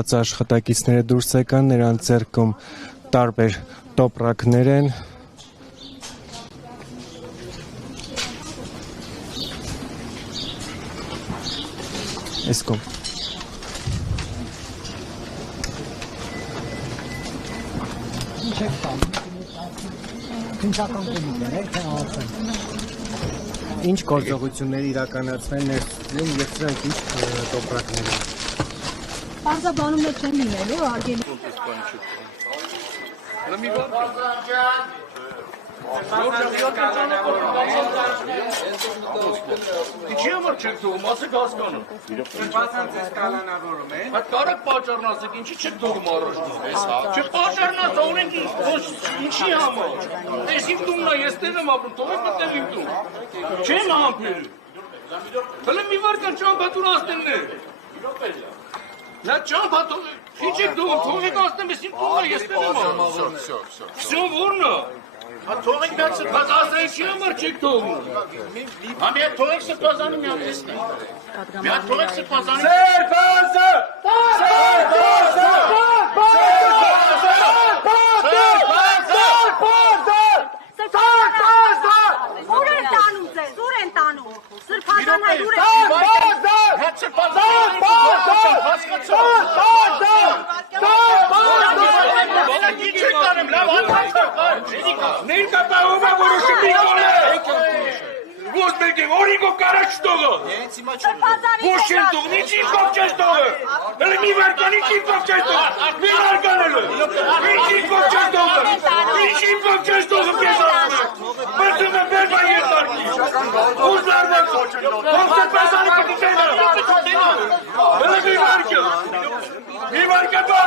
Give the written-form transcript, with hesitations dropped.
տարած աշխատակիցները դուրս եկան, նրանց ձեռքում տարբեր տոպրակներ են։ Այս կողմ։ Ինչ գործողություններ իրականացնել ներսում եւ սրանք ինչ տոպրակներ են։ Պարզաբանումներ չեն լինելու, արգելի։ Ինչի՞ համար չեք դողում, ասեք հասկանում։ Բացան ձեզ կալանավորում են։ Այդ կարեք պատճառն ասեք, ինչի՞ չեք դողում առաջ։ Չէ պատճառն ասա, ունենք ինչի համար։ Ես իմ տունն է, ես տեղ եմ ապրում, թողեք մտնել իմ տուն։ Չեմ համբերում։ Հələ մի վարկան ճամփատուն ասնելն է։ Նա ճամփատուն, ինչ եք դողում, թողեք ասնեմ, ես իմ տունն է, ես տեղ եմ ապրում։ Всё որն է։ Թողեք դա սրբազանը չի համար չեք թողում։ Համի թողեք սրբազանը մի հատ տեսնի։ Մի հատ թողեք սրբազանը։ Սրբազը! Ուր են տանում ձեզ, ուր են տանում։ Սրբազան հայ ուր են։ Հետ սրբազանը Ներկա պահովա որոշը մի կորե։ Ո՞ս մեկի, որինգով կարաչ տողը։ Ո՞ս չեն տողն, ինչ ինքով չես տողը։ Հələ մի վարկան, ինչ ինքով չես տողը։ Մի վարկան հələ։ Ինչ ինքով չես տողը։ Ինչ ինքով չես տողը կես ասում։ Մրդում է բերվա երդարկի։ Ո՞ս լարվակ։ Ո՞ս է պասանը կտիտենը։ Հələ մի վարկը։ Մի վարկը բար։